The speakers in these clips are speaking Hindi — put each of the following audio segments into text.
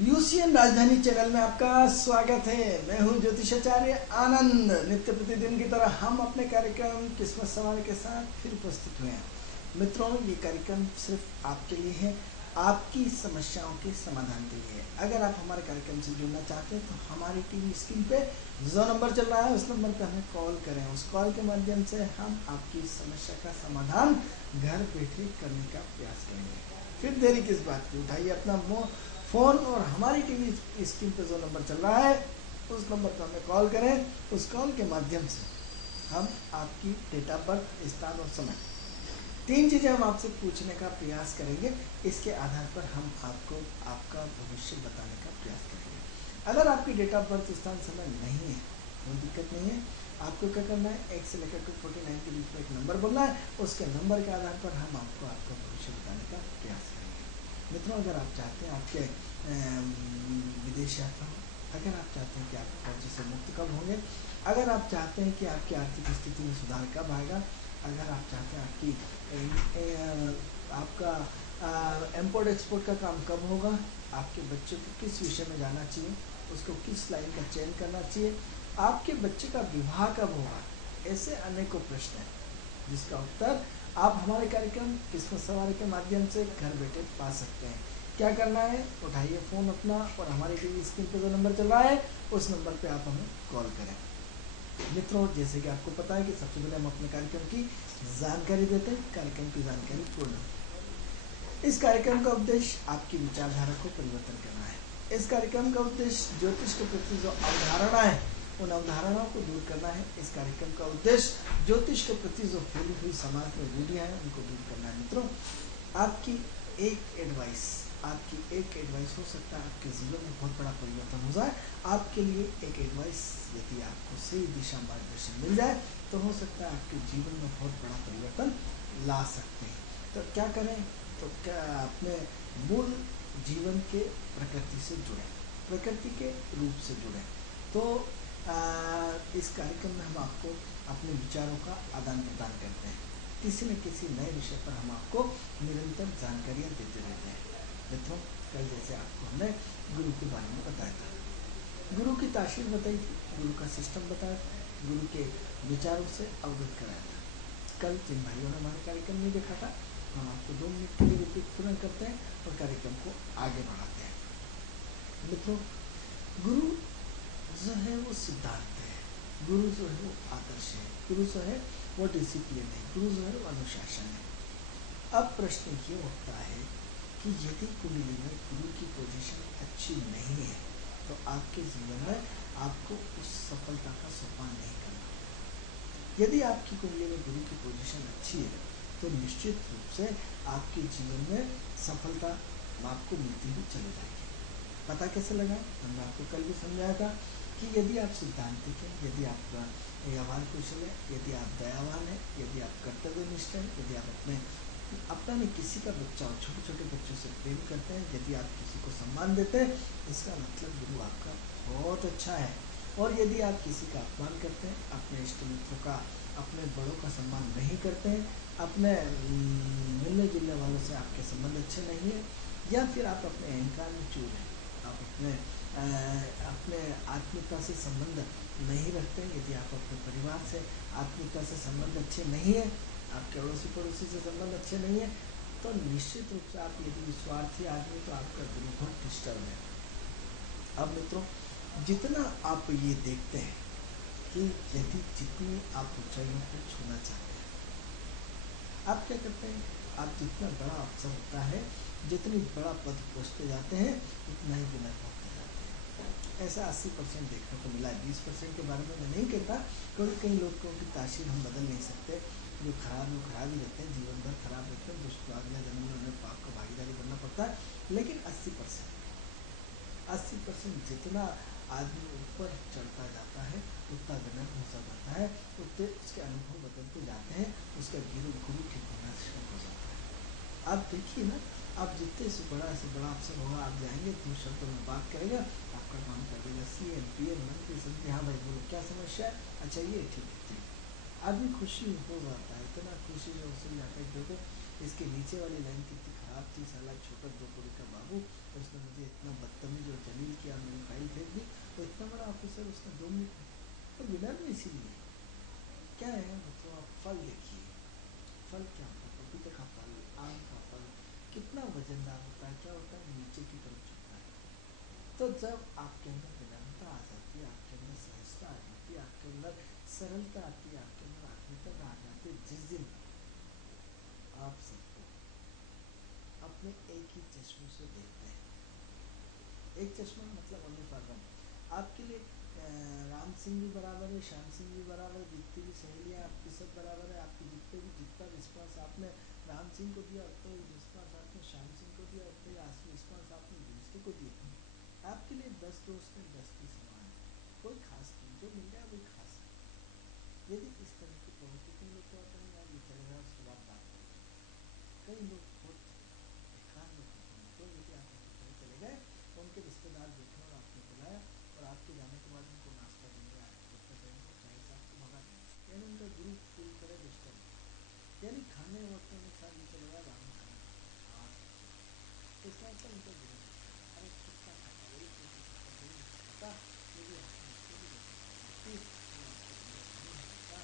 यूसीएन राजधानी चैनल में आपका स्वागत है। मैं हूं ज्योतिषाचार्य आनंद। नित्य प्रतिदिन की तरह हम अपने कार्यक्रम किस्मत सवार के साथ फिर उपस्थित हुए हैं। मित्रों, ये कार्यक्रम सिर्फ आपके लिए है, आपकी समस्याओं के समाधान के लिए। अगर आप हमारे कार्यक्रम से जुड़ना चाहते हैं तो हमारी टीवी स्क्रीन पे जो नंबर चल रहा है उस नंबर पे हमें कॉल करें। उस कॉल के माध्यम से हम आपकी समस्या का समाधान घर बैठे करने का प्रयास करेंगे। फिर देरी किस बात की, उठाइए अपना फ़ोन और हमारी टीवी स्क्रीन पर जो नंबर चल रहा है उस नंबर पर हमें कॉल करें। उस कॉल के माध्यम से हम आपकी डेट ऑफ बर्थ, स्थान और समय, 3 चीज़ें हम आपसे पूछने का प्रयास करेंगे। इसके आधार पर हम आपको आपका भविष्य बताने का प्रयास करेंगे। अगर आपकी डेट ऑफ बर्थ, स्थान, समय नहीं है, कोई दिक्कत नहीं है। आपको क्या करना है, 1 से लेकर 249 के बीच में एक नंबर बोलना है। उसके नंबर के आधार पर हम आपको आपका भविष्य बताने का प्रयास करेंगे। मित्रों, अगर आप चाहते हैं आपके विदेश यात्रा हो, अगर आप चाहते हैं कि आप कर्ज से मुक्त कब होंगे, अगर आप चाहते हैं कि आपकी आर्थिक स्थिति में सुधार कब आएगा, अगर आप चाहते हैं आपका इम्पोर्ट एक्सपोर्ट का काम कब होगा, आपके बच्चे को किस विषय में जाना चाहिए, उसको किस लाइन का चयन करना चाहिए, आपके बच्चे का विवाह कब होगा, ऐसे अनेकों प्रश्न हैं जिसका उत्तर आप हमारे कार्यक्रम किस्मत सवार के माध्यम से घर बैठे पा सकते हैं। क्या करना है, उठाइए फ़ोन अपना और हमारे टीवी स्क्रीन पर जो नंबर चल रहा है उस नंबर पे आप हमें कॉल करें। मित्रों, जैसे कि आपको पता है कि सबसे पहले हम अपने कार्यक्रम की जानकारी देते हैं। कार्यक्रम की जानकारी पूर्ण। इस कार्यक्रम का उद्देश्य आपकी विचारधारा को परिवर्तन करना है। इस कार्यक्रम का उद्देश्य ज्योतिष के प्रति जो अवधारणा है उन अवधारणाओं को दूर करना है। इस कार्यक्रम का उद्देश्य ज्योतिष के प्रति जो फैली हुई समाज में रूढ़ियाँ हैं उनको दूर करना है। मित्रों, आपकी एक एडवाइस हो सकता है आपके जीवन में बहुत बड़ा परिवर्तन हो जाए। आपके लिए एक एडवाइस यदि आपको सही दिशा मार्गदर्शन मिल जाए तो हो सकता है आपके जीवन में बहुत बड़ा परिवर्तन ला सकते हैं। तो क्या करें, तो क्या अपने मूल जीवन के प्रकृति से जुड़ें, प्रकृति के रूप से जुड़ें। तो इस कार्यक्रम में हम आपको अपने विचारों का आदान प्रदान करते हैं। किसी न किसी नए विषय पर हम आपको निरंतर जानकारियाँ देते रहते हैं। मित्रों, कल जैसे आपको हमने गुरु के बारे में बताया था, गुरु की तासीर बताई थी, गुरु का सिस्टम बताया था, गुरु के विचारों से अवगत कराया था। कल जिन भाइयों ने हमारे कार्यक्रम नहीं देखा था, हम आपको 2 मिनट के लिए रिपीट तुरंत करते हैं और कार्यक्रम को आगे बढ़ाते हैं। मित्रों, गुरु जो है वो सिद्धांत है, गुरु जो है वो आदर्श है, गुरु जो है वो डिसिप्लिन है, गुरु जो है वो अनुशासन है। अब प्रश्न ये उठता है कि यदि कुंडली में गुरु की पोजीशन अच्छी नहीं है तो आपके जीवन में आपको उस सफलता का सोपान नहीं करना। यदि आपकी कुंडली में गुरु की पोजीशन अच्छी है तो निश्चित रूप से आपके जीवन में सफलता आपको मिलती हुई चली जाएगी। पता कैसे लगाएं, हमने आपको कल भी समझाया था कि यदि आप सिद्धांतिक हैं, यदि आप व्यवहार कुशल है, यदि आप दयावान हैं, यदि आप कर्तव्यनिष्ठ हैं, यदि आप अपना नहीं किसी का बच्चा हो, छोटे छोटे बच्चों से प्रेम करते हैं, यदि आप किसी को सम्मान देते हैं, इसका मतलब गुरु आपका बहुत अच्छा है। और यदि आप किसी का अपमान करते हैं, अपने इष्ट मित्रों का, अपने बड़ों का सम्मान नहीं करते हैं, अपने मिलने जुलने वालों से आपके संबंध अच्छे नहीं है, या फिर आप अपने अहंकार में चूर हैं, आप अपने आत्मीयता से संबंध नहीं रखते, यदि आप अपने परिवार से आत्मीयता से संबंध अच्छे नहीं है, आपके अड़ोसी पड़ोसी से संबंध अच्छे नहीं है, तो निश्चित रूप से आप यदि स्वार्थी आदमी तो आपका गुरु बहुत डिस्टर्ब है। अब मित्रों, जितना आप ये देखते हैं कि यदि जितनी आप ऊंचाइयों को छूना चाहते हैं, आप क्या करते हैं, आप जितना बड़ा अवसर होता है, जितनी बड़ा पद पहुँचते जाते हैं उतना ही विनय होते जाते हैं। ऐसा 80% देखने को मिला है। 20% के बारे में मैं नहीं कहता, क्योंकि कई लोगों की तासीर हम बदल नहीं सकते। जो खराब लोग खराब ही रहते हैं, जीवन भर खराब रहते हैं, जिसको अगले जन्म में उन्हें पाप का भागीदारी बनना पड़ता है। लेकिन 80% जितना आदमी ऊपर चढ़ता जाता है उतना विनम्र होता जाता है, उतने उसके अनुभव बदलते जाते हैं, उसका गुरु ठीक होना शुरू हो जाता है। आप देखिए ना, आप जितने से बड़ा अवसर होगा, आप जाएंगे 2 शब्दों में बात करेगा, आपका काम कर देगा, CM PM मंत्री समझे, हाँ भाई बोलो क्या समस्या है, अच्छा ये ठीक है। आदमी खुशी हो जाता है, इतना खुशी में उसे जाता है, देखो इसके नीचे वाली लाइन कितनी 30 साल छोटा 2 करोड़ का बाबू, तो उसने मुझे इतना बदतमीज और जलील किया, मेरी फाइल फेंक दी। तो इतना बड़ा ऑफिसर उसने 2 मिनट में, तो विनर में इसीलिए क्या है मतलब आप फल देखिए, फल क्या होता है, पपीते का फल, आम का फल कितना वजनदार होता है, क्या होता है नीचे की तरफ झुकता है। तो जब आपके अंदर विनम्रता आ जाती है, आपके अंदर सहजता आ जाती है, आपके अंदर सरलता आती है, आपके अंदर आत्मीयता आ जाती है, जिस दिन आप सबको अपने एक ही चश्मे से देखते हैं, एक चश्मा मतलब अनुपालन, आपके लिए राम सिंह भी बराबर है, श्याम सिंह भी बराबर है, जितनी भी सहेलियाँ आपकी सब बराबर है, आपकी जितना रिस्पॉन्स आपने राम सिंह को दिया उतना ही रिस्पॉन्स आपने श्याम सिंह को दिया, उतना ही रिस्पॉन्स आपने दूसरे को दिया। आपके लिए 10 दोस्त हैं, 10 की समान है, कोई खास नहीं, जो मिल जाए वही खास है। यदि इस तरह की प्रवृत्ति कई लोग को आता नहीं, यार ये चलेगा उसके बाद बात करेंगे, कई लोग बहुत बेकार लोग होते हैं। तो यदि आप उनके घर चले गए तो उनके रिश्तेदार बैठे और आपने बुलाया और आपके जाने के बाद उनको नाश्ता देंगे, आपको देंगे, चाहे से आपको भगा देंगे, यानी उनका गुरु पूरी तरह डिस्टर्ब, यानी खाने वक्त में साथ चलेगा राम खाना और तो क्या होता है उनका गुरु, अरे कितना खाता वही कोई खाता वही नहीं खाता, यदि आपने इसको भी देखा तो आपके अंदर नहीं होता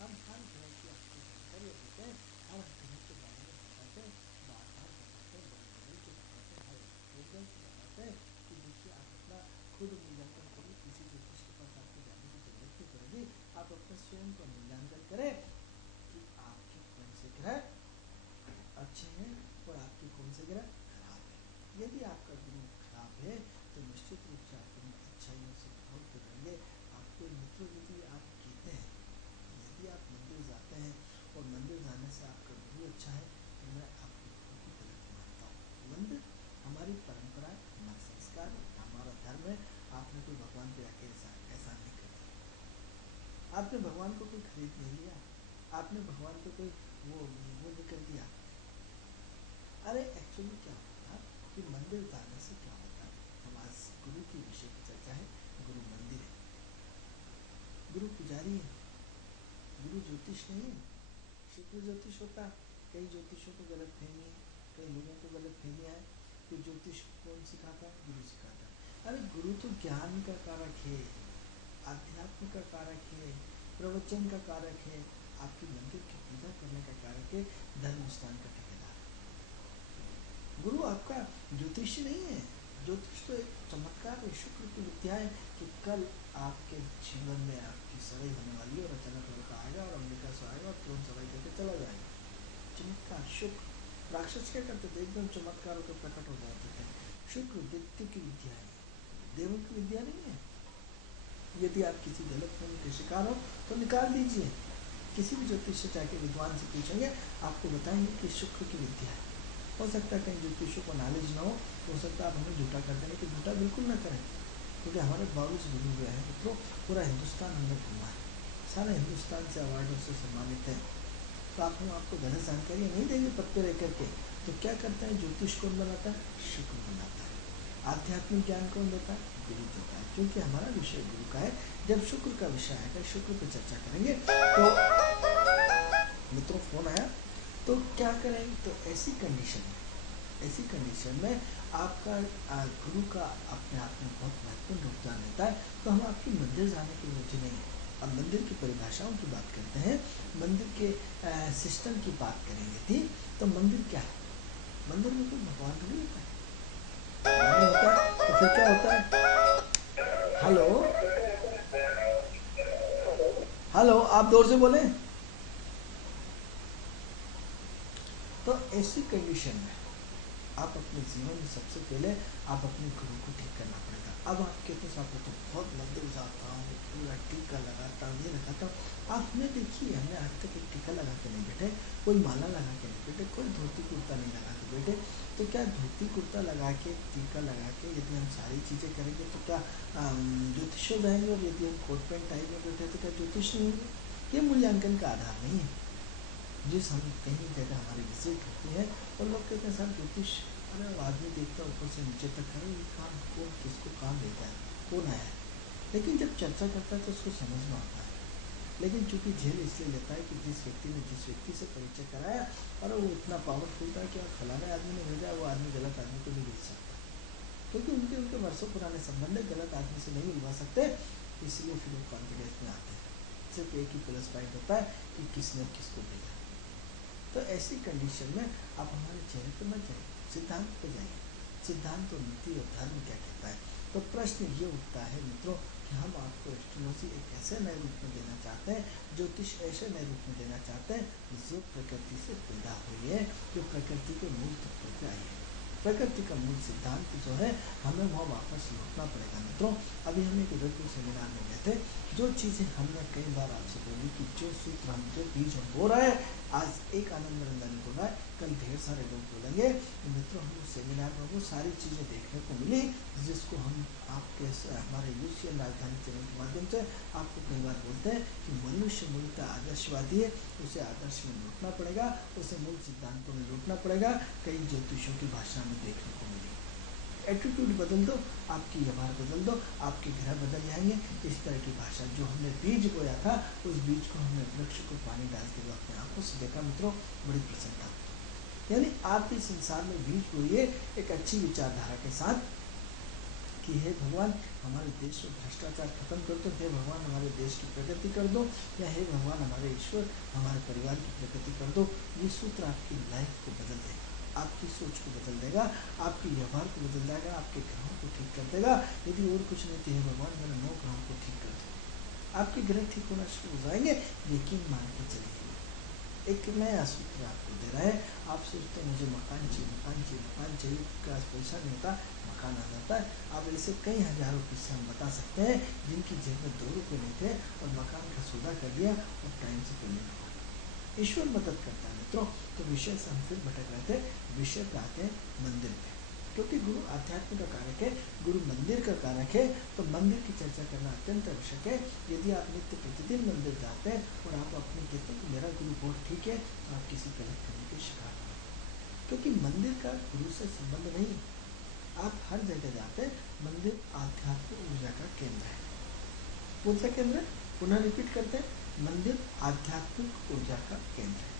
हम हर तरह की आपको जानकारी देते हैं, हर तरह के बारे में बताते हैं, बार बार बताते हैं, बदल के बताते हैं, हर एकदम से बताते हैं कि देखिए आप अपना खुद मूल्यांकन करिए, किसी ज्योतिष के पास आपको जाने की जरूरत नहीं पड़ेगी, आप अपने स्वयं का मूल्यांकन करें कि आपके कौन से ग्रह अच्छे हैं और आपके कौन से ग्रह खराब है। यदि आपका गुरु खराब है तो निश्चित रूप से आप उन अच्छाइयों से बहुत गुजरेंगे। आपके मित्र यदि आप कहते हैं, यदि आप मंदिर जाते हैं और मंदिर जाने से आपका गुरु अच्छा है तो मैं आपकी बातों को गलत मानता हूँ। मंदिर हमारी परंपरा, हमारा संस्कार, हमारा धर्म है। आपने कोई भगवान पे आके ऐसा नहीं कर दिया, आपने भगवान को कोई खरीद नहीं लिया, आपने भगवान को कोई वो नहीं कर दिया। अरे एक्चुअली क्या होता है कि मंदिर जाने से क्या होता है, हमारे गुरु की विषय की चर्चा है, गुरु मंदिर है, गुरु पुजारी है, गुरु ज्योतिष नहीं है। शुक्र ज्योतिष होता, कई ज्योतिषों को गलत फहमी है, कई लोगों को गलत फहमियाँ है कि ज्योतिष कौन सिखाता है, गुरु सिखाता है। अरे गुरु तो ज्ञान का कारक है, आध्यात्म का कारक है, प्रवचन का कारक है, आपकी मंदिर की पूजा करने का कारक है, धर्म स्थान का ठेकेदार। गुरु आपका ज्योतिष नहीं है, ज्योतिष तो एक चमत्कार है, शुक्र की विद्या है कि कल आपके जीवन में आपकी सगाई होने वाली है और अचानक लड़का आएगा और अमेरिका से आएगा और तुरंत सगाई करके चला जाएगा। चमत्कार शुक्र, राक्षस क्या करते थे, एकदम चमत्कार होकर प्रकट हो जाते थे। शुक्र दैत्य की विद्या है, देवों की विद्या नहीं है। यदि आप किसी गलत फहमी के शिकार हो तो निकाल दीजिए, किसी भी ज्योतिष से जाके विद्वान से पूछेंगे, आपको बताएंगे कि शुक्र की विद्या है। हो सकता है कहीं ज्योतिषों को नॉलेज ना हो सकता है आप हमें झूठा कर देंगे, कि झूठा बिल्कुल ना करें, क्योंकि हमारे 22 गुरु हुए हैं मित्रों, पूरा हिंदुस्तान हमने घूमा है, सारे हिंदुस्तान से अवार्डों से सम्मानित है। तो आप हम आपको गलत जानकारी नहीं देंगे पद पे रह करके। तो क्या करते हैं, ज्योतिष कौन बनाता है, शुक्र बनाता है। आध्यात्मिक ज्ञान कौन देता है? गुरु देता है। क्योंकि हमारा विषय गुरु का है, जब शुक्र का विषय आएगा, शुक्र पर चर्चा करेंगे। तो मित्रों फोन आया, तो क्या करें? तो ऐसी कंडीशन में आपका गुरु का अपने आप में बहुत महत्वपूर्ण योगदान रहता है। तो हम आपकी मंदिर जाने की रुचि नहीं है। अब मंदिर की परिभाषाओं की बात करते हैं, मंदिर के सिस्टम की बात करेंगे। ठीक, तो मंदिर क्या है? मंदिर में कोई भगवान थोड़ी होता है, नहीं होता है। तो फिर क्या होता है? हेलो, आप जोर से बोलें। तो ऐसी कंडीशन में आप अपने जीवन में सबसे पहले आप अपने गुरु को ठीक करना पड़ेगा। अब आप कहते हैं तो बहुत मंदिर जाता हूँ, पूरा टीका लगाता हूँ, ये लगाता हूँ। आपने देखिए, हमने आज तक एक टीका लगा के नहीं बैठे, कोई माला लगा के नहीं बैठे, कोई धोती कुर्ता नहीं लगा के बैठे। तो क्या धोती कुर्ता लगा के, टीका लगा के यदि हम सारी चीज़ें करेंगे तो क्या ज्योतिष हो जाएंगे? और यदि हम कोट पैंट टाई में बैठे तो क्या ज्योतिष नहीं होंगे? ये मूल्यांकन का आधार नहीं है। जिस हम कहीं जगह हमारी विजिट होती है और लोग कहते हैं सर ज्योतिष, अरे आदमी देखता है ऊपर से नीचे तक, अरे ये काम कौन किसको काम देता है, कौन आया है? लेकिन जब चर्चा करता है तो उसको समझ में आता है। लेकिन चूंकि झेल इसलिए लेता है कि जिस व्यक्ति से परिचय कराया, और वो इतना पावरफुल था कि फलाने आदमी ने भेजा, वो आदमी गलत आदमी को नहीं भेज सकता, क्योंकि उनके वर्षों पुराने संबंध है, गलत आदमी से नहीं मिलवा सकते। इसलिए फिर वो कॉन्फिडेंस में आते हैं। सिर्फ एक ही प्लस पॉइंट होता है कि किसने किसको भेजा। तो ऐसी कंडीशन में आप हमारे चेहरे पर मत जाइए, सिद्धांत पर जाइए। सिद्धांत और नीति और धर्म क्या कहता है? तो प्रश्न ये उठता है मित्रों कि हम आपको एस्ट्रोलॉजी एक ऐसे नए रूप में देना चाहते हैं, ज्योतिष ऐसे नए रूप में देना चाहते हैं जो प्रकृति से पैदा हुई है, जो प्रकृति के मूल तत्व पे आई है। प्रकृति का मूल सिद्धांत जो है, हमें वहाँ वापस लौटना पड़ेगा। मित्रों, अभी हम एक उदयपुर सेमिनार में गए थे। जो चीज़ें हमने कई बार आपसे बोली कि जो सूत्र हम जो बीज हम बो रहे हैं, आज एक आनंद रंजन बोल रहा है, कल ढेर सारे लोग बोलेंगे। मित्रों, हम सेमिनार में वो सारी चीज़ें देखने को मिली जिसको हम आपके हमारे यूसीएन राजधानी चैनल के माध्यम से आपको कई बार बोलते हैं कि मनुष्य मूलतः आदर्शवादी है, उसे आदर्श में लौटना पड़ेगा, उसे मूल सिद्धांतों में लौटना पड़ेगा। कई ज्योतिषों की भाषा में देखने को मिली। एटीट्यूड बदल दो, आपकी व्यवहार बदल दो, आपके ग्रह बदल जाएंगे। इस तरह की भाषा, जो हमने बीज बोया था, उस बीज को हमने वृक्ष को पानी डाल के अपने आंखों से देखा। मित्रों, बड़ी प्रसन्नता। यानी आप इस संसार में बीज बोइए एक अच्छी विचारधारा के साथ कि हे भगवान, हमारे देश में भ्रष्टाचार खत्म कर दो, हे भगवान हमारे देश की प्रगति कर दो, या हे भगवान हमारे ईश्वर हमारे परिवार की प्रगति कर दो। ये सूत्र आपकी लाइफ को बदल देगा, आपकी सोच को बदल देगा, आपके व्यवहार को बदल देगा, आपके ग्रहों को ठीक कर देगा। यदि और कुछ नहीं तो हे भगवान मेरे 9 ग्रहों को ठीक कर दो, आपके ग्रह ठीक होना शुरू हो जाएंगे। यकीन मान के चलिए, एक नया सूत्र आपको दे रहा है। आप सोचते हैं मुझे मकान चाहिए, का पैसा नहीं होता, मकान आ जाता है। आप ऐसे कई हजारों किस्से हम बता सकते हैं जिनकी जेब में 2 रुपये नहीं थे और मकान का सौदा कर लिया और टाइम से पेमेंट हो गया। ईश्वर मदद करता है मित्रों। तो विषय से हम फिर भटक रहे थे, विषय पे आते हैं मंदिर पे, क्योंकि गुरु आध्यात्म का कारक है, गुरु मंदिर का कारक है। तो मंदिर की चर्चा करना अत्यंत आवश्यक है। यदि आप नित्य प्रतिदिन मंदिर जाते हैं और आप अपने कहते हैं कि मेरा गुरु बहुत ठीक है, तो आप किसी गलत करने के शिकार हो, क्योंकि मंदिर का गुरु से संबंध नहीं। आप हर जगह जाते हैं, मंदिर आध्यात्मिक ऊर्जा का केंद्र है। कौन सा केंद्र है? पुनः रिपीट करते हैं, मंदिर आध्यात्मिक ऊर्जा का केंद्र है।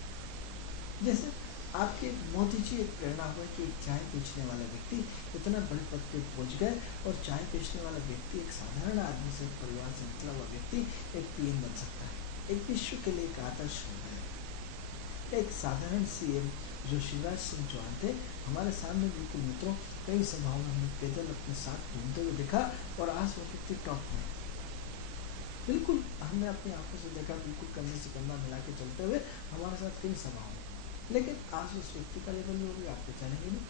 जैसे आपके मोदी जी एक प्रेरणा हुआ कि एक चाय बेचने वाला व्यक्ति इतना बड़े पद पे पहुंच गए, और चाय बेचने वाला व्यक्ति एक साधारण आदमी से, परिवार से निकला हुआ व्यक्ति एक पीएम बन सकता है, एक विश्व के लिए एक आदर्श हो गए। एक साधारण सीएम जो शिवराज सिंह चौहान थे, हमारे सामने बिल्कुल मित्रों कई सभाओं में हमने पैदल अपने साथ घूमते हुए देखा, और आज वो व्यक्ति टॉप में, बिल्कुल हमने अपनी आंखों से देखा, बिल्कुल कंधे से कंधा मिला के चलते हुए हमारे साथ कई सभाओं में। लेकिन आज उस व्यक्ति का लेवल हो गया, आप पहचानेंगे नहीं,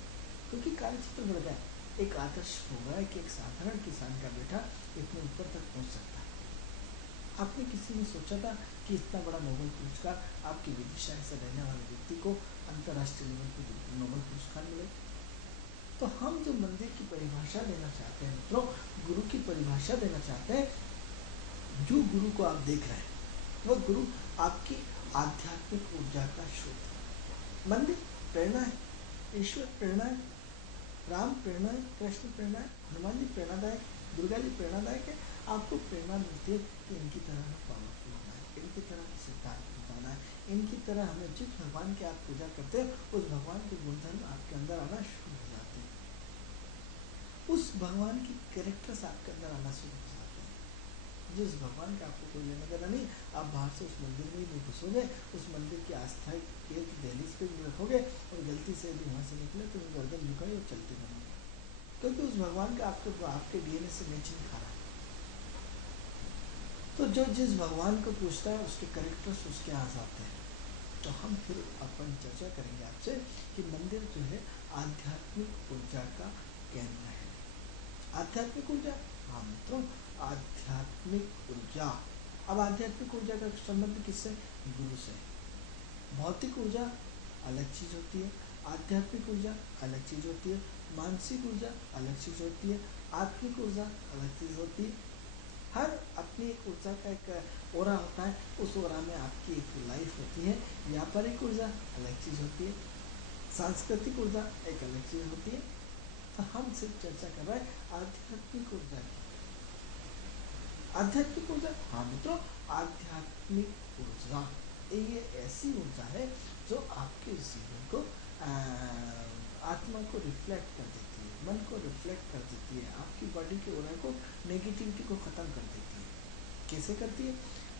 क्योंकि कार्यक्षेत्र बढ़ गया। एक आदर्श हो गया कि एक साधारण किसान का बेटा इतने ऊपर तक पहुंच सकता है। आपने किसी ने सोचा था कि इतना बड़ा नोबेल पुरस्कार आपकी विदिशा से रहने वाले व्यक्ति को अंतर्राष्ट्रीय लेवल पर नोबेल पुरस्कार मिले? तो हम जो मंदिर की परिभाषा देना चाहते हैं मित्रों, गुरु की परिभाषा देना चाहते हैं, जो गुरु को आप देख रहे हैं वो गुरु आपकी आध्यात्मिक ऊर्जा का स्रोत है। मंदिर प्रेरणा है, ईश्वर प्रेरणा है। राम प्रेरणा है, कृष्ण प्रेरणा है, हनुमान जी प्रेरणादायक, दुर्गा जी प्रेरणादायक है। आपको प्रेरणा मिलती है कि इनकी तरह पावरफुल होना है, इनकी तरह सिद्धांत बताना है, इनकी तरह हमें जिस भगवान की आप पूजा करते हैं उस भगवान के गुणधर्म आपके अंदर आना शुरू हो जाते हैं, उस भगवान की कैरेक्टर्स आपके अंदर आना शुरू हो जाते हैं। जिस भगवान का आपको कोई लेना देना नहीं, आप बाहर से उस मंदिर में ही नहीं घुसोगे, उस मंदिर की आस्था एक दहलीज पे भी रखोगे और गलती से भी वहाँ से निकले तो गर्दन झुकाई और चलते रहेंगे, क्योंकि उस भगवान का आपके डीएनए से मैचिंग खा रहा है। तो जो जिस भगवान को पूछता है उसके कैरेक्टर्स उसके यहाँ आते हैं। तो हम फिर अपन चर्चा करेंगे आपसे कि मंदिर जो है आध्यात्मिक ऊर्जा का केंद्र है। आध्यात्मिक ऊर्जा, हाँ मित्रों, आध्यात्मिक ऊर्जा। अब आध्यात्मिक ऊर्जा का संबंध किससे? गुरु से। भौतिक ऊर्जा अलग चीज होती है, आध्यात्मिक ऊर्जा अलग चीज होती है, मानसिक ऊर्जा अलग चीज होती है, आत्मिक ऊर्जा अलग चीज होती है। हर अपनी एक ऊर्जा का एक ओरा होता है, उस ओरा में आपकी एक लाइफ होती है। व्यापारिक ऊर्जा अलग चीज होती है, सांस्कृतिक ऊर्जा एक अलग चीज होती है। तो हम सिर्फ चर्चा कर रहे हैं आध्यात्मिक ऊर्जा की। आध्यात्मिक ऊर्जा, हाँ मित्रों, आध्यात्मिक ऊर्जा ये ऐसी ऊर्जा है जो आपके जीवन को आत्मा को रिफ्लेक्ट कर देती है, मन को रिफ्लेक्ट कर देती है, आपकी बॉडी के ओरा को, नेगेटिविटी को ख़त्म कर देती है। कैसे करती है?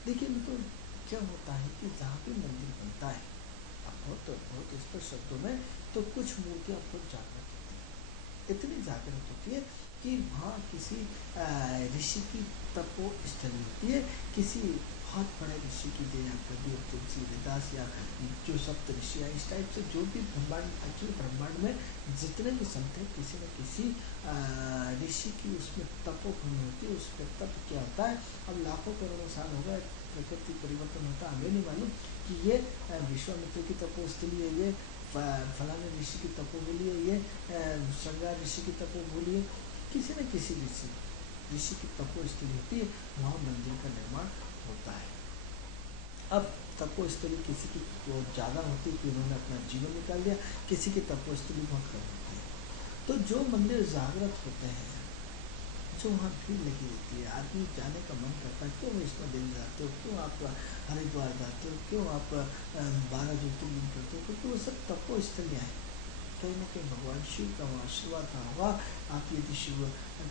देखिए मित्रों, क्या होता है कि जहाँ भी मंदिर बनता है, अब बहुत स्पष्ट शब्दों में, तो कुछ मूर्तियाँ बहुत जागृत होती हैं, इतनी जागृत होती है कि वहाँ किसी ऋषि की तपो स्थली होती है, किसी बहुत बड़े ऋषि की देह कबीर, तुलसी, वेदास या जो सप्त ऋषि है, इस टाइप से जो भी ब्रह्मांड, एक्चुअली ब्रह्मांड में जितने भी संत हैं, किसी न किसी ऋषि की उसमें तपोभूमि होती है। उसमें तप क्या होता है, अब लाखों करोड़ों साल हो गए, प्रकृति परिवर्तन होता है, हमें नहीं मालूम कि ये विश्वामित्र की तपोस्थली है, ये फलाने ऋषि की तपोभूमि है, ये श्रृंगार ऋषि की तपोभूमि है, किसी न किसी ऋषि की तपोस्थली होती है, वहाँ मंदिर का निर्माण होता है। अब तपोस्थली किसी की ज़्यादा होती है कि उन्होंने अपना जीवन निकाल दिया, किसी की तपोस्थली बहुत कम होती है। तो जो मंदिर जागृत होते हैं, जो वहाँ भीड़ लगी होती है, आदमी जाने का मन करता है, क्यों वैष्णो देवी जाते हो, क्यों आप हरिद्वार जाते हो, क्यों आप 12 ज्योतिर्लिंग करते हो, क्योंकि वो सब तपोस्थलियाँ हैं। कहीं ना कहीं भगवान शिव का वहाँ आशीर्वाद था होगा। आप यदि शिव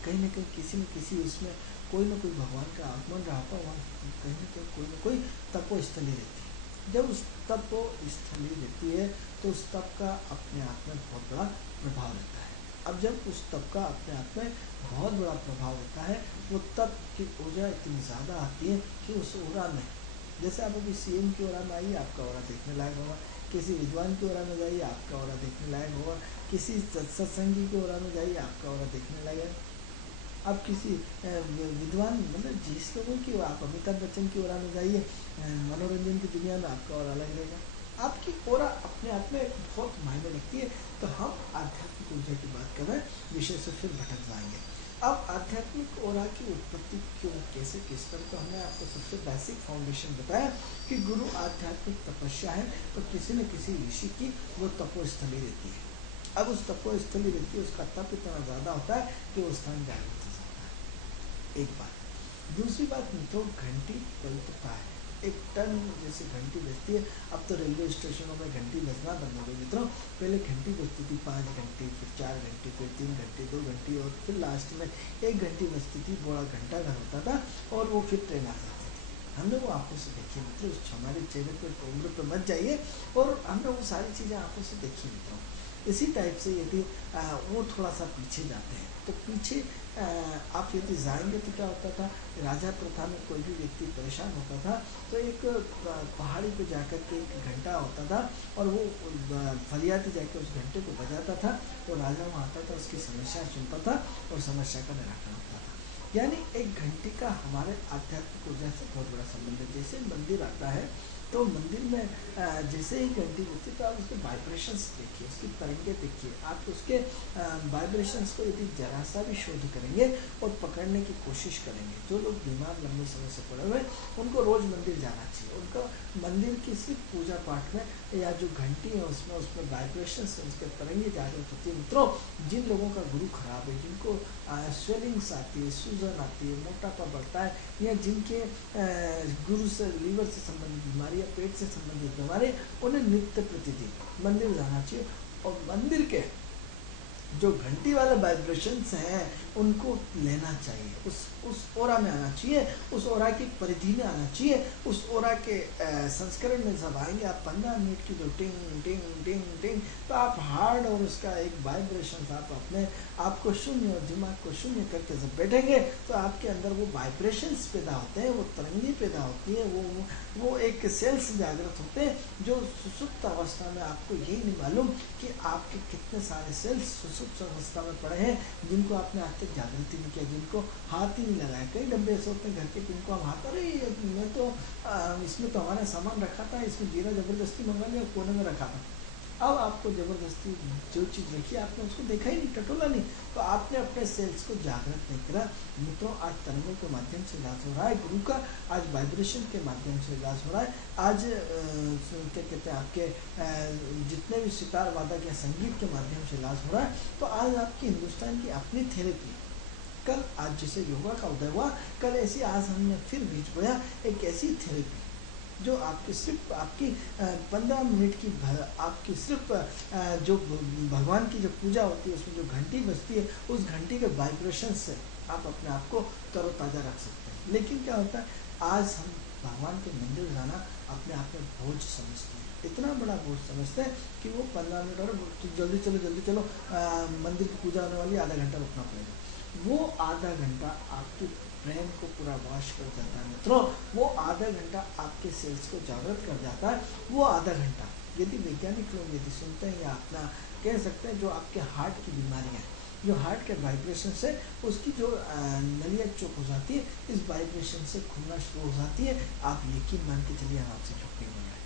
कहीं ना कहीं किसी न किसी उसमें कोई ना कोई भगवान का आगमन रहा था, वहाँ कहीं ना कोई तपोस्थली रहती है। जब उस तपोस्थली रहती है तो उस तप का अपने आप में बहुत बड़ा प्रभाव रहता है। अब जब उस तप का अपने आप में बहुत बड़ा प्रभाव रहता है, वो तप की ऊर्जा इतनी ज़्यादा आती है कि उस ओरा में, जैसे आप अभी सीएम की ओरा में आइए, आपका ओरा देखने लायक होगा, किसी विद्वान की ओरा में जाइए, आपका ओरा देखने लायक होगा, किसी सत्संगी की ओरा में जाइए, आपका ओरा देखने लायक। आप किसी विद्वान, मतलब जिस लोगों की, आप अमिताभ बच्चन की ओरा में जाइए, मनोरंजन की दुनिया में आपका ओरा अलग रहेगा। आपकी ओरा अपने आप में बहुत मायने रखती है। तो हम आध्यात्मिक ऊर्जा की बात कर रहे हैं, विषय से फिर भटक जाएंगे। अब आध्यात्मिक ओरा की उत्पत्ति क्यों, कैसे, किस तरह, तो हमने आपको सबसे बेसिक फाउंडेशन बताया कि गुरु आध्यात्मिक तपस्या है, तो किसी न किसी ऋषि की वो तपोस्थली रहती है। अब उस तपोस्थली रहती है, उसका तप इतना ज़्यादा होता है कि वो स्थान जागृत हो जाता है। एक बात। दूसरी बात मित्रों, घंटी पवित्रता है। एक टन जैसे घंटी बजती है। अब तो रेलवे स्टेशनों में घंटी बजना बंद हो गई मित्रों। पहले घंटी बजती थी 5 घंटे, फिर 4 घंटे, फिर 3 घंटे, 2 घंटे, और फिर लास्ट में 1 घंटी बजती थी। बड़ा घंटा घर होता था और वो फिर ट्रेन आ जाती थी। हमने वो आंखों से देखी मित्रों। हमारे चेहरे पर उम्र पर मत जाइए, और हमने वो सारी चीज़ें आंखों से देखी मित्रों। इसी टाइप से यदि वो थोड़ा सा पीछे जाते हैं, तो पीछे आप यदि जाएंगे तो क्या होता था, राजा प्रथा में कोई भी व्यक्ति परेशान होता था तो एक पहाड़ी पे जाकर के एक घंटा होता था, और वो फरियादी जाकर उस घंटे को बजाता था, तो राजा वहाँ आता था, उसकी समस्या सुनता था और समस्या का निराकरण होता था। यानी एक घंटे का हमारे आध्यात्मिक ऊर्जा से बहुत बड़ा संबंध है। जैसे मंदिर आता है, तो मंदिर में जैसे ही घंटी बजती तो आप उसके वाइब्रेशंस देखिए, उसकी तरंगे देखिए, आप उसके वाइब्रेशंस को यदि जरा सा भी शोध करेंगे और पकड़ने की कोशिश करेंगे। जो लोग बीमार लंबे समय से पड़े हुए उनको रोज़ मंदिर जाना चाहिए। उनको मंदिर की सिर्फ पूजा पाठ में या जो घंटी है उसमें वाइब्रेशंस उसके तरंगे जागृत होती है। मित्रों, जिन लोगों का गुरु खराब है, जिनको स्वेलिंग्स आती है, सूजन आती है, मोटापा बढ़ता है, या जिनके गुरु से लीवर से संबंधित बीमारी या पेट से संबंधित बीमारी, उन्हें नित्य प्रतिदिन मंदिर जाना चाहिए। और मंदिर के जो घंटी वाले वाइब्रेशंस हैं उनको लेना चाहिए, उस ओरा में आना चाहिए, उस ओरा की परिधि में आना चाहिए। उस ओरा के संस्करण में जब आएंगे आप 15 मिनट की जो टिंग टिंग टिंग टिंग, तो आप हार्ड और उसका एक वाइब्रेशन आप अपने आप को शून्य और दिमाग को शून्य करके जब बैठेंगे तो आपके अंदर वो वाइब्रेशंस पैदा होते हैं, वो तरंगी पैदा होती है, वो एक सेल्स जागृत होते हैं जो सुसुप्त अवस्था में आपको यही नहीं मालूम कि आपके कितने सारे सेल्स सुसुप्त अवस्था में पड़े हैं जिनको आपने आज तक जागृत ही नहीं किया, जिनको हाथ ही नहीं लगाया। कई डब्बे ऐसे होते हैं घर के जिनको हम हाथ, अरे मैं तो इसमें तो हमारा सामान रखा था, इसमें जीरा जबरदस्ती मंगा लिया, कोने में रखा था। अब आपको जबरदस्ती जो चीज़ रखी आपने उसको देखा ही नहीं, टटोला नहीं, तो आपने अपने सेल्स को जागृत नहीं करा। मित्रों, आज तरंगों के माध्यम से इलाज हो रहा है गुरु का, आज वाइब्रेशन के माध्यम से इलाज हो रहा है, आज क्या कहते हैं आपके जितने भी सितार वादक या संगीत के माध्यम से इलाज हो रहा है। तो आज आपकी हिंदुस्तान की अपनी थेरेपी, कल आज जैसे योगा का उदय हुआ, कल ऐसी आज हमने फिर बीच बोया एक ऐसी थेरेपी जो आपकी सिर्फ आपकी 15 मिनट की आपकी सिर्फ जो भगवान की जो पूजा होती है उसमें जो घंटी बजती है, उस घंटी के वाइब्रेशन से आप अपने आप को तरोताज़ा रख सकते हैं। लेकिन क्या होता है, आज हम भगवान के मंदिर जाना अपने आप में बोझ समझते हैं, इतना बड़ा बोझ समझते हैं कि वो 15 मिनट और जल्दी चलो मंदिर की पूजा होने वाली, आधा घंटा रुकना पड़ेगा। वो आधा घंटा आपकी ब्रेन को पूरा वॉश कर जाता है। मित्रों, वो आधा घंटा आपके सेल्स को जागृत कर जाता है। वो आधा घंटा यदि वैज्ञानिक लोग यदि सुनते हैं या अपना कह सकते हैं जो आपके हार्ट की बीमारियाँ हैं, जो हार्ट के वाइब्रेशन से उसकी जो नलियाँ चौक हो जाती है, इस वाइब्रेशन से खुलना शुरू हो जाती है। आप यकीन मान के चलिए हम आपसे छुट्टी मिल रहे हैं,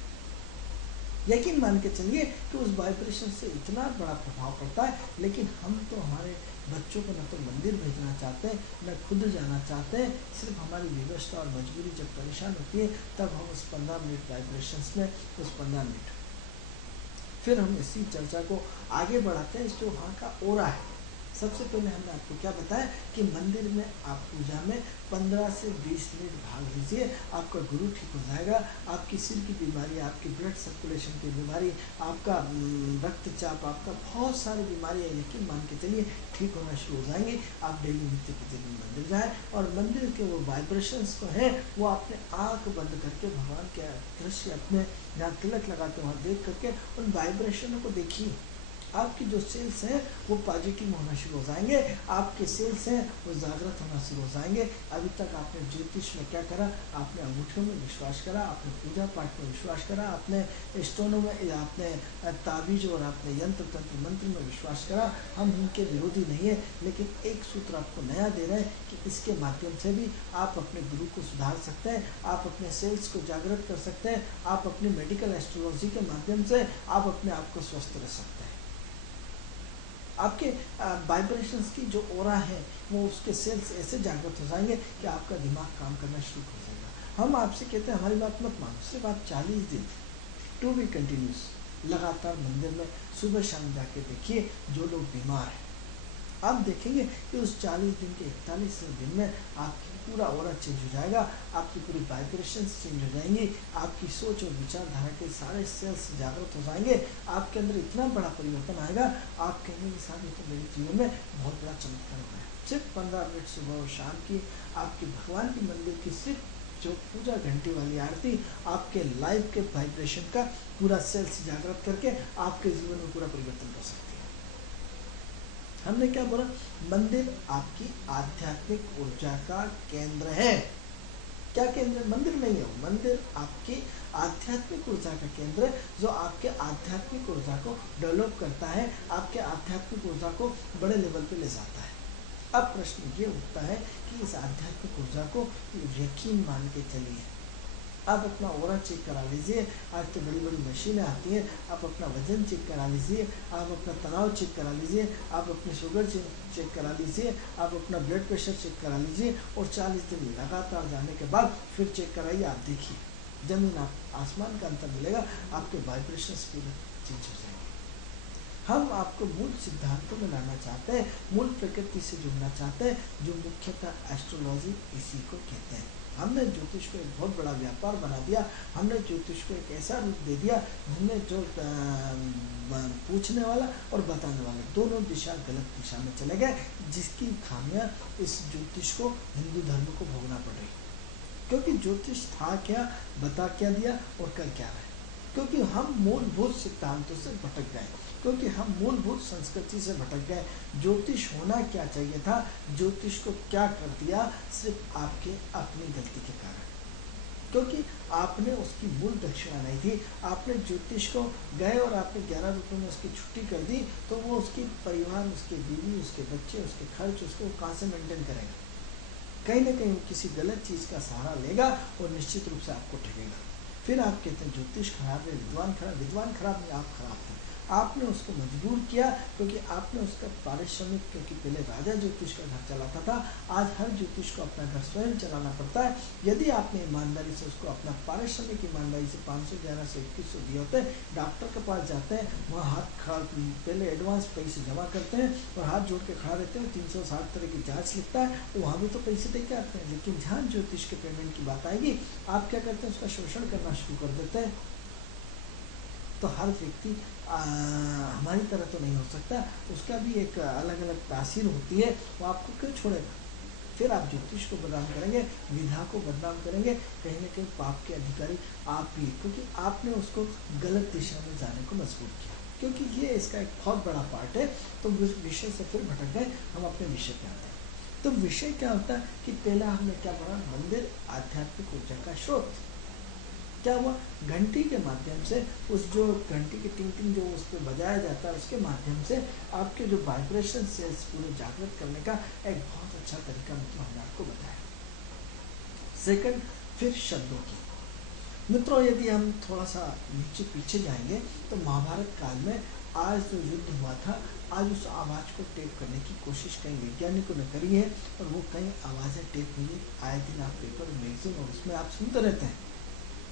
यकीन मान के चलिए कि उस वाइब्रेशन से इतना बड़ा प्रभाव पड़ता है। लेकिन हम तो हमारे बच्चों को न तो मंदिर भेजना चाहते हैं, न खुद जाना चाहते हैं। सिर्फ हमारी व्यवस्था और मजबूरी जब परेशान होती है तब हम उस 15 मिनट वाइब्रेशंस में उस 15 मिनट फिर हम इसी चर्चा को आगे बढ़ाते हैं। जो वहाँ का ओरा है, सबसे पहले हमने आपको क्या बताया कि मंदिर में आप पूजा में 15 से 20 मिनट भाग लीजिए, आपका गुरु ठीक हो जाएगा। आपकी सिर की बीमारी, आपकी ब्लड सर्कुलेशन की बीमारी, आपका रक्तचाप, आपका बहुत सारी बीमारियाँ यकीन मान के चलिए ठीक होना शुरू हो जाएंगी। आप डेली नित्य प्रतिदिन मंदिर जाएँ और मंदिर के वो वाइब्रेशंस को हैं वो आपने आँख बंद करके भगवान के दृश्य अपने जहाँ तिलक लगाते वहाँ देख करके उन वाइब्रेशनों को देखिए। आपकी जो सेल्स हैं वो पॉजिटिव होना शुरू हो जाएंगे, आपके सेल्स हैं वो जागृत होना शुरू हो जाएंगे। अभी तक आपने ज्योतिष में क्या करा, आपने अंगूठियों में विश्वास करा, आपने पूजा पाठ में विश्वास करा, आपने स्टोनों में, आपने ताबीज और आपने यंत्र तंत्र मंत्र में विश्वास करा। हम इनके विरोधी नहीं है, लेकिन एक सूत्र आपको नया दे रहे हैं कि इसके माध्यम से भी आप अपने गुरु को सुधार सकते हैं, आप अपने सेल्स को जागृत कर सकते हैं, आप अपनी मेडिकल एस्ट्रोलॉजी के माध्यम से आप अपने आप को स्वस्थ रख सकते हैं। आपके वाइब्रेशंस की जो ओरा है वो उसके सेल्स ऐसे जागृत हो जाएंगे कि आपका दिमाग काम करना शुरू हो जाएगा। हम आपसे कहते हैं हमारी बात मत मानो, सिर्फ आप 40 दिन टू बी कंटिन्यूस लगातार मंदिर में सुबह शाम जाके देखिए। जो लोग बीमार हैं आप देखेंगे कि उस 40 दिन के 41वें दिन में आपकी पूरा ओरा चेंज हो जाएगा, आपकी पूरी वाइब्रेशंस चेंज हो जाएंगी, आपकी सोच और विचारधारा के सारे सेल्स जागृत हो जाएंगे, आपके अंदर इतना बड़ा परिवर्तन आएगा, आप कहेंगे कि साहब ये तो मेरे जीवन में बहुत बड़ा चमत्कार हुआ है। सिर्फ 15 मिनट सुबह और शाम की आपकी भगवान के मंदिर की सिर्फ जो पूजा घंटी वाली आरती आपके लाइफ के वाइब्रेशन का पूरा सेल्स जागृत करके आपके जीवन में पूरा परिवर्तन कर सकती है। हमने क्या बोला, मंदिर आपकी आध्यात्मिक ऊर्जा का केंद्र है। क्या केंद्र? मंदिर नहीं है, मंदिर आपकी आध्यात्मिक ऊर्जा का केंद्र है जो आपके आध्यात्मिक ऊर्जा को डेवलप करता है, आपके आध्यात्मिक ऊर्जा को बड़े लेवल पे ले जाता है। अब प्रश्न ये उठता है कि इस आध्यात्मिक ऊर्जा को यकीन मान के चलिए, आप अपना ओरा चेक करा लीजिए। आज तो बड़ी बड़ी मशीनें आती हैं, आप अपना वजन चेक करा लीजिए, आप अपना तनाव चेक करा लीजिए, आप अपनी शुगर चेक करा लीजिए, आप अपना ब्लड प्रेशर चेक करा लीजिए, और 40 दिन लगातार जाने के बाद फिर चेक कराइए। आप देखिए जमीन आसमान का अंतर मिलेगा, आपके वाइब्रेशंस पूरे चेंज हो जाएंगे। हम आपको मूल सिद्धांतों में लाना चाहते हैं, मूल प्रकृति से जुड़ना चाहते हैं, जो मुख्यतः एस्ट्रोलॉजी इसी को कहते हैं। हमने ज्योतिष को एक बहुत बड़ा व्यापार बना दिया, हमने ज्योतिष को एक ऐसा रूप दे दिया जिसमें जो पूछने वाला और बताने वाला दोनों दिशा गलत दिशा में चले गए, जिसकी खामियां इस ज्योतिष को, हिंदू धर्म को भोगना पड़ रही। क्योंकि ज्योतिष था क्या, बता क्या दिया और कर क्या रहा है। क्योंकि हम मूलभूत सिद्धांतों से भटक गए, क्योंकि हम मूलभूत संस्कृति से भटक गए। ज्योतिष होना क्या चाहिए था, ज्योतिष को क्या कर दिया, सिर्फ आपके अपनी गलती के कारण। क्योंकि आपने उसकी मूल दक्षिणा नहीं थी। आपने ज्योतिष को गए और आपने 11 रुपये में उसकी छुट्टी कर दी, तो वो उसकी परिवार, उसके बीवी, उसके बच्चे, उसके खर्च, उसको कहाँ से मेंटेन करेगा? कहीं ना कहीं किसी गलत चीज़ का सहारा लेगा और निश्चित रूप से आपको ठगेगा। फिर आप कहते हैं ज्योतिष खराब है, विद्वान खराब। विद्वान खराब नहीं, आप खराब थे। आपने उसको मजबूर किया, क्योंकि आपने उसका पारिश्रमिक, क्योंकि पहले राजा ज्योतिष का घर चलाता था, आज हर ज्योतिष को अपना घर स्वयं चलाना पड़ता है। यदि आपने ईमानदारी से उसको अपना पारिश्रमिक ईमानदारी से 500, 1100, 2100 दिए होते, डॉक्टर के पास जाते हैं, वहाँ हाथ खड़ा, पहले एडवांस पैसे जमा करते हैं और हाथ जोड़ के खड़ा रहते हैं, 360 तरह की जाँच लिखता है, वहाँ भी तो पैसे दे के आते हैं। लेकिन जहाँ ज्योतिष के पेमेंट की बात आएगी, आप क्या करते हैं, उसका शोषण करना शुरू कर देते हैं। तो हर व्यक्ति हमारी तरह तो नहीं हो सकता, उसका भी एक अलग अलग तासीर होती है, वो आपको क्यों छोड़ेगा? फिर आप ज्योतिष को बदनाम करेंगे, विधा को बदनाम करेंगे, कहीं ना कहीं पाप के अधिकारी आप भी, क्योंकि आपने उसको गलत दिशा में जाने को मजबूर किया। क्योंकि ये इसका एक बहुत बड़ा पार्ट है। तो विषय से फिर भटक गए, हम अपने विषय पे आते हैं। तो विषय क्या होता है कि पहला हमने क्या पढ़ा, मंदिर आध्यात्मिक ऊर्जा का स्रोत। क्या हुआ, घंटी के माध्यम से, उस जो घंटी की टिंग टिंग जो उस पर बजाया जाता है, उसके माध्यम से आपके जो वाइब्रेशन सेल्स पूरे जागृत करने का एक बहुत अच्छा तरीका मित्रों हमने आपको बताया। सेकंड, फिर शब्दों की। मित्रों यदि हम थोड़ा सा नीचे पीछे जाएंगे तो महाभारत काल में आज जो युद्ध हुआ था, आज उस आवाज़ को टेप करने की कोशिश कई वैज्ञानिकों ने करी है, और वो कई आवाज़ें टेप हुई है। आए दिन आप पेपर, मैगजीन और उसमें आप सुनते रहते हैं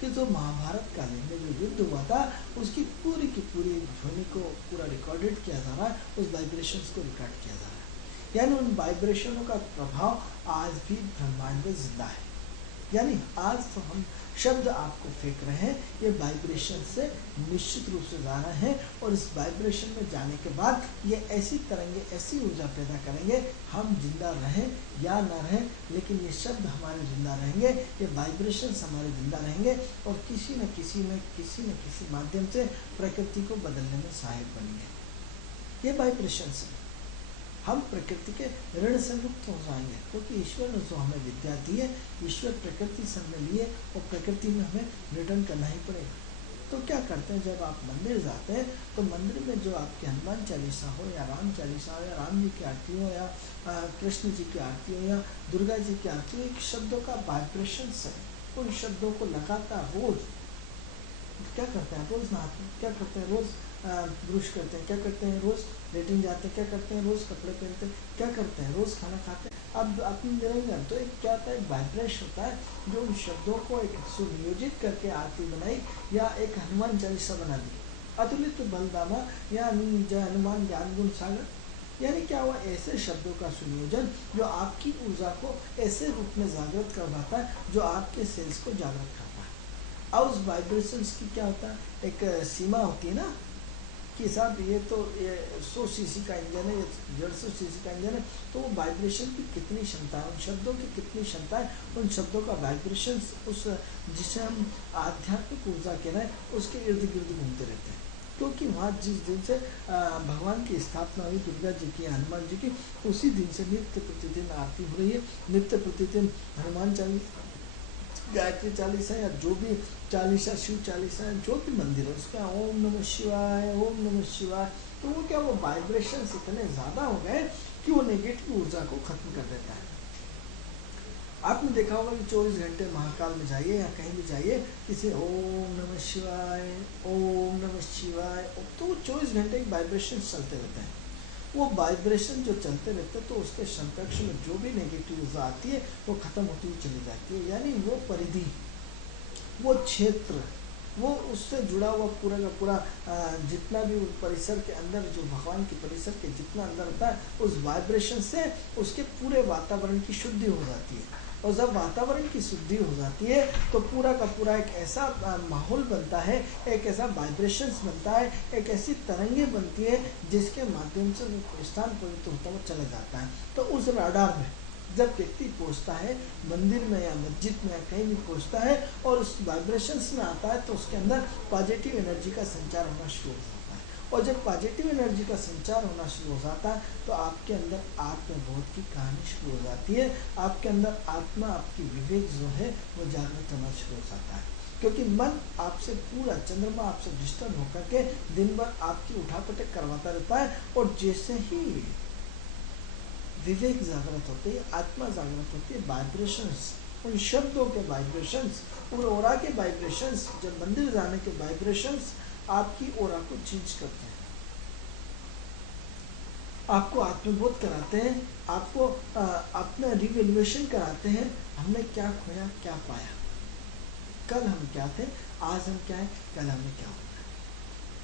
कि जो महाभारत कालीन में जो युद्ध हुआ था, उसकी पूरी की पूरी ध्वनि को पूरा रिकॉर्डेड किया जा रहा है, उस वाइब्रेशंस को रिकॉर्ड किया जा रहा है। यानी उन वाइब्रेशनों का प्रभाव आज भी ब्रह्मांड में जिंदा है। यानी आज तो हम शब्द आपको फेंक रहे हैं, ये वाइब्रेशन से निश्चित रूप से जा रहे हैं, और इस वाइब्रेशन में जाने के बाद ये ऐसी तरंगे, ऐसी ऊर्जा पैदा करेंगे, हम जिंदा रहें या ना रहें, लेकिन ये शब्द हमारे जिंदा रहेंगे, ये वाइब्रेशंस हमारे जिंदा रहेंगे, और किसी न किसी माध्यम से प्रकृति को बदलने में सहायक बनेंगे। ये वाइब्रेशंस हम प्रकृति के ऋण से मुक्त हो जाएंगे, क्योंकि ईश्वर ने जो हमें विद्या दी है, ईश्वर प्रकृति से हमें लिए, और प्रकृति में हमें रिटर्न करना ही पड़ेगा। तो क्या करते हैं, जब आप मंदिर जाते हैं तो मंदिर में जो आपके हनुमान चालीसा हो या राम चालीसा हो या राम जी की आरती हो या कृष्ण जी की आरती हो या दुर्गा जी की आरती हो, एक शब्दों का वाइब्रेशन है। उन शब्दों को लगातार रोज क्या करते हैं, रोज नहाते हैं, क्या करते हैं, रोज ब्रश करते हैं, क्या करते हैं, रोज लेटिंग जाते हैं, क्या करते हैं, रोज कपड़े पहनते हैं, क्या करते हैं, रोज खाना खाते हैं। अब अपनी निरंजन तो एक क्या होता है, वाइब्रेशन होता है, जो उन शब्दों को एक सुनियोजित करके आरती बनाई या एक हनुमान चालीसा बना दी, अतुलित बलदामा या जय हनुमान ज्ञान गुण सागर। यानी क्या हुआ, ऐसे शब्दों का संयोजन जो आपकी ऊर्जा को ऐसे रूप में जागृत करवाता है, जो आपके सेल्स को जागृत करता है। और उस वाइब्रेशंस की क्या होता है, एक सीमा होती है ना, कि साहब ये तो 100 सीसी का इंजन है, 150 सीसी का इंजन है, तो वो वाइब्रेशन की कितनी क्षमता है, उन शब्दों की कितनी क्षमता है, उन शब्दों का वाइब्रेशन उस जिसे हम आध्यात्मिक ऊर्जा कह रहे हैं, उसके इर्द गिर्द घूमते रहते हैं। क्योंकि वहाँ जिस दिन से भगवान की स्थापना हुई, दुर्गा जी की, हनुमान जी की, उसी दिन से नित्य प्रतिदिन आरती हो रही है, नित्य प्रतिदिन हनुमान चालीसा, गायत्री चालीसा या जो भी चालीसा, शिव चालीसा, जो भी मंदिर है उसका ओम नमः शिवाय, ओम नमः शिवाय। तो वो क्या, वो वाइब्रेशंस इतने ज़्यादा हो गए कि वो नेगेटिव ऊर्जा को खत्म कर देता है। आपने देखा होगा कि 24 घंटे महाकाल में जाइए या कहीं भी जाइए, किसी ओम नमः शिवाय, ओम नमः शिवाय, तो 24 घंटे एक वाइब्रेशन चलते रहते हैं। वो वाइब्रेशन जो चलते रहते हैं तो उसके समकक्ष में जो भी नेगेटिव ऊर्जा आती है वो खत्म होती हुई चली जाती है। यानी वो परिधि, वो क्षेत्र, वो उससे जुड़ा हुआ पूरा का पूरा जितना भी परिसर के अंदर, जो भगवान के परिसर के जितना अंदर होता है, उस वाइब्रेशन से उसके पूरे वातावरण की शुद्धि हो जाती है। और जब वातावरण की शुद्धि हो जाती है तो पूरा का पूरा एक ऐसा माहौल बनता है, एक ऐसा वाइब्रेशंस बनता है, एक ऐसी तरंगे बनती है जिसके माध्यम से वो स्थान पवित्र होता हुआ चला जाता है। तो उस राडार में जब व्यक्ति पहुंचता है, मंदिर में या मस्जिद में या कहीं भी पहुंचता है और उस वाइब्रेशंस में आता है, तो उसके अंदर पॉजिटिव एनर्जी का संचार होना शुरू हो जाता है। और जब पॉजिटिव एनर्जी का संचार होना शुरू हो जाता है तो आपके अंदर आत्मबोध की कहानी शुरू हो जाती है। आपके अंदर आत्मा, आपकी विवेक जो है वो जागृत होना शुरू हो जाता है, क्योंकि मन आपसे पूरा, चंद्रमा आपसे डिस्टर्ब होकर के दिन भर आपकी उठापटक करवाता रहता है। और जैसे ही विवेक जागृत होते हैं, आत्मा जागृत होती है, वाइब्रेशंस, उन शब्दों के वाइब्रेशंस, उन ओरा के वाइब्रेशंस, जब मंदिर जाने के वाइब्रेशंस आपकी ओरा को चेंज करते हैं, आपको आत्मबोध कराते हैं, आपको अपना रिवैल्यूएशन कराते हैं। हमने क्या खोया, क्या पाया, कल हम क्या थे, आज हम क्या है, कल हमें क्या होना है।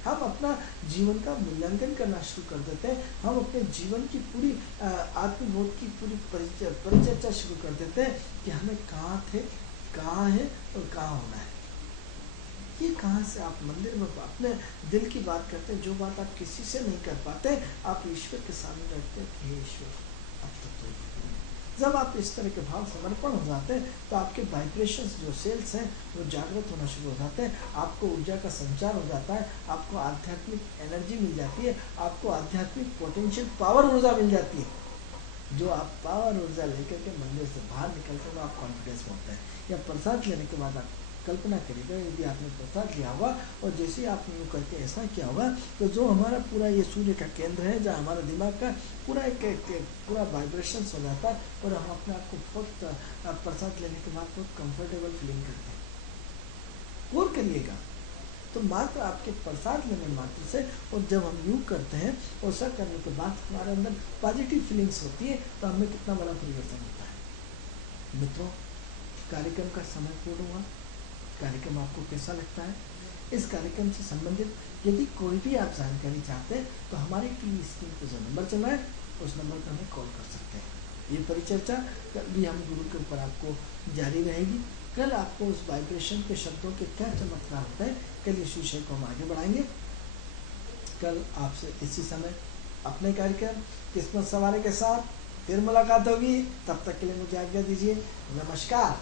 हम अपना जीवन का मूल्यांकन करना शुरू कर देते हैं। हम अपने जीवन की पूरी आत्मबोध की पूरी परिचर्चा शुरू कर देते हैं कि हमें कहाँ थे, कहाँ है और कहाँ होना है। ये कहाँ से आप मंदिर में अपने दिल की बात करते हैं, जो बात आप किसी से नहीं कर पाते, आप ईश्वर के सामने बैठते हैं, हे ईश्वर अब तक तो। जब आप इस तरह के भाव समर्पण हो जाते हैं तो आपके वाइब्रेशंस, जो सेल्स हैं, वो जागृत होना शुरू हो जाते हैं। आपको ऊर्जा का संचार हो जाता है, आपको आध्यात्मिक एनर्जी मिल जाती है, आपको आध्यात्मिक पोटेंशियल पावर ऊर्जा मिल जाती है। जो आप पावर ऊर्जा लेकर के मंदिर से बाहर निकलते हो आप कॉन्फिडेंस में होते हैं। या प्रसाद लेने के बाद आप कल्पना करिएगा, यदि आपने प्रसाद लिया होगा और जैसे ही आपने यूँ करके ऐसा किया होगा तो जो हमारा पूरा ये सूर्य का केंद्र है, जहाँ हमारा दिमाग का पूरा एक पूरा वाइब्रेशन हो जाता है और हम अपने आप को बहुत प्रसाद लेने के बाद बहुत कंफर्टेबल फीलिंग करते हैं। और करिएगा तो मात्र आपके प्रसाद लेने मात्र से, और जब हम यूँ करते हैं ऐसा करने के बाद हमारे अंदर पॉजिटिव फीलिंग्स होती है, तो हमें कितना बड़ा परिवर्तन होता है। मित्रों, कार्यक्रम का समय पूर्ण हुआ। कार्यक्रम आपको कैसा लगता है? इस कार्यक्रम से संबंधित यदि कोई भी आप जानकारी चाहते हैं तो हमारी टीवी स्क्रीन पर जो नंबर चल रहा है उस नंबर पर हमें कॉल कर सकते हैं। ये परिचर्चा कल भी हम गुरु के ऊपर आपको जारी रहेगी। कल आपको उस वाइब्रेशन के शब्दों के क्या चमत्कार होता है, कल इस विषय को हम आगे बढ़ाएंगे। कल आपसे इसी समय अपने कार्यक्रम किस्मत सवारी के साथ फिर मुलाकात होगी। तब तक के लिए मुझे आज्ञा दीजिए। नमस्कार।